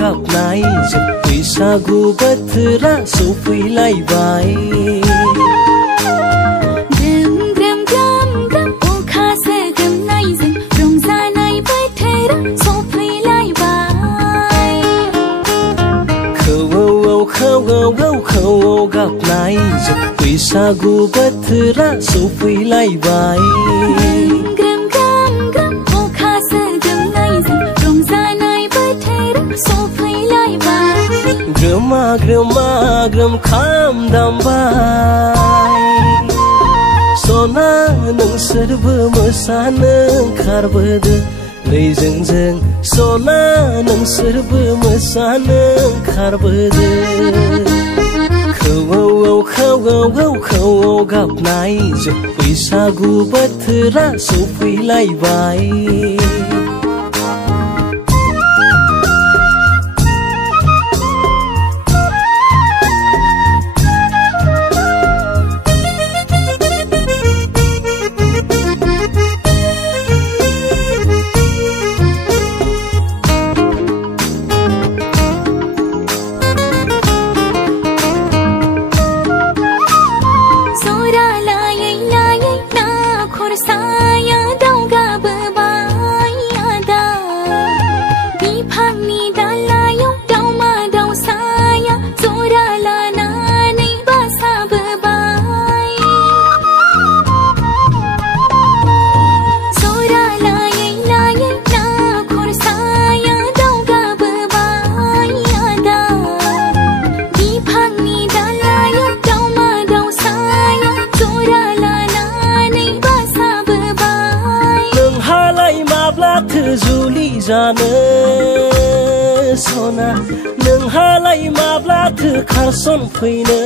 गाबनाय जों बैसागु बोथोरा सफैलायबाय ग्रोम ग्रोम ग्रोम ग्रोम अखासो गोमनायजों रंजानाय बोथोरा सफैलायबाय खौवौ खौवौ खौवौ गाबनाय जों बैसागु बोथोरा सफैलायबाय ग्रोमा ग्रोमा ग्रोम खाम दामबाय सना नोंसोरबो मोसानो ओंखारबोदो लैजों जों सना नोंसोरबो मोसानो ओंखारबोदो खौवौ खौवौ खौवौ गाबनाय जों बैसागु बोथोरा सफैलायबाय जुलि जानो सना नोंहालाय माब्लाथो खारसन फैनो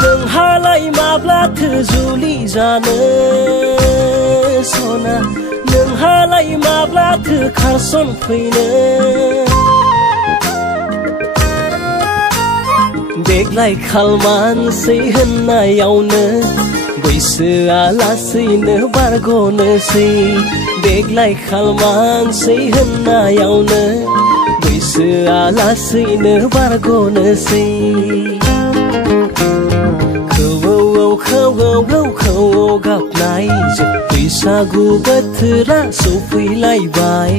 नोंहालाय माब्लाथो जुलि जानो सना नोंहालाय माब्लाथो खारसन फैनो देग्लाय खालमानसै होननायावनो बैसोआ लासैनो बारग'नोसै देग्लाय खालमानसै होननायावनो बैसोआ लासैनो बारग'नोसै खौवौ खौवौ खौवौ गाबनाय जों बैसागु बोथोरा सफैलायबाय